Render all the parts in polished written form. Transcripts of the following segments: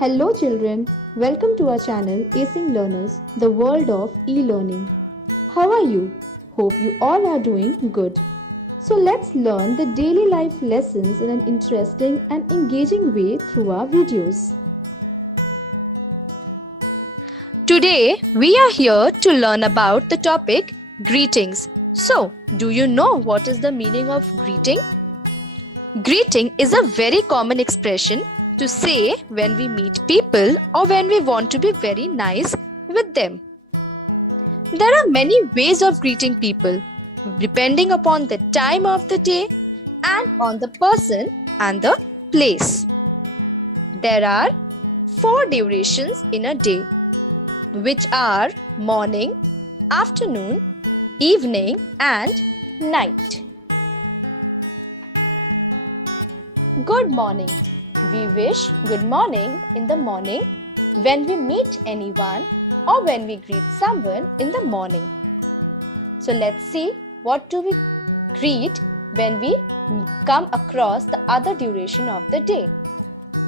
Hello children, welcome to our channel Acing Learners, the world of e-learning. How are you? Hope you all are doing good. So let's learn the daily life lessons in an interesting and engaging way through our videos. Today, we are here to learn about the topic greetings. So, do you know what is the meaning of greeting? Greeting is a very common expression to say when we meet people or when we want to be very nice with them. There are many ways of greeting people depending upon the time of the day and on the person and the place. There are 4 durations in a day, which are morning, afternoon, evening, and night. Good morning. We wish good morning in the morning when we meet anyone or when we greet someone in the morning. So let's see what do we greet when we come across the other duration of the day.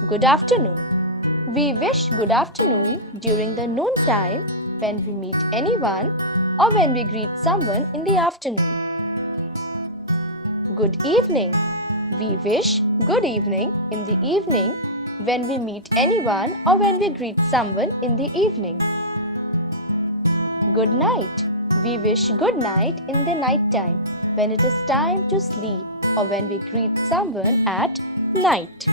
Good afternoon. We wish good afternoon during the noon time when we meet anyone or when we greet someone in the afternoon. Good evening. We wish good evening in the evening when we meet anyone or when we greet someone in the evening. Good night. We wish good night in the night time when it is time to sleep or when we greet someone at night.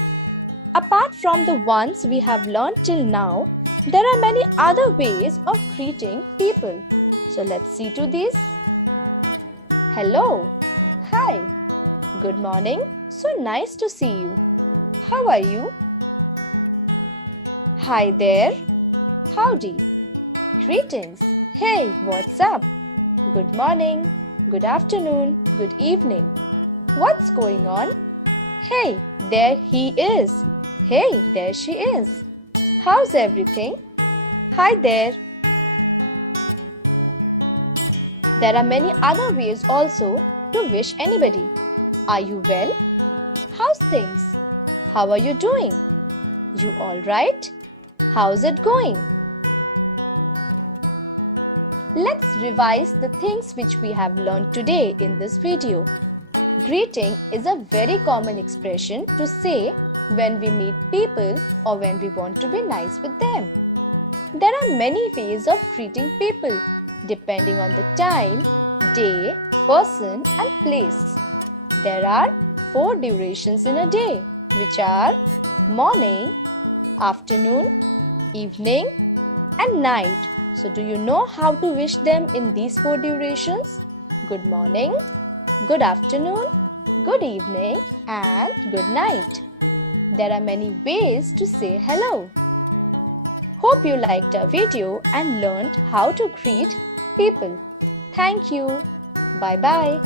Apart from the ones we have learned till now, there are many other ways of greeting people. So let's see to these. Hello. Hi. Good morning. So nice to see you. How are you? Hi there. Howdy. Greetings. Hey, what's up? Good morning. Good afternoon. Good evening. What's going on? Hey, there he is. Hey, there she is. How's everything? Hi there. There are many other ways also to wish anybody. Are you well? How's things? How are you doing? You all right? How's it going? Let's revise the things which we have learned today in this video. Greeting is a very common expression to say when we meet people or when we want to be nice with them. There are many ways of greeting people depending on the time, day, person and place. There are 4 durations in a day, which are morning, afternoon, evening and night. So do you know how to wish them in these 4 durations? Good morning, good afternoon, good evening and good night. There are many ways to say hello. Hope you liked our video and learned how to greet people. Thank you. Bye-bye.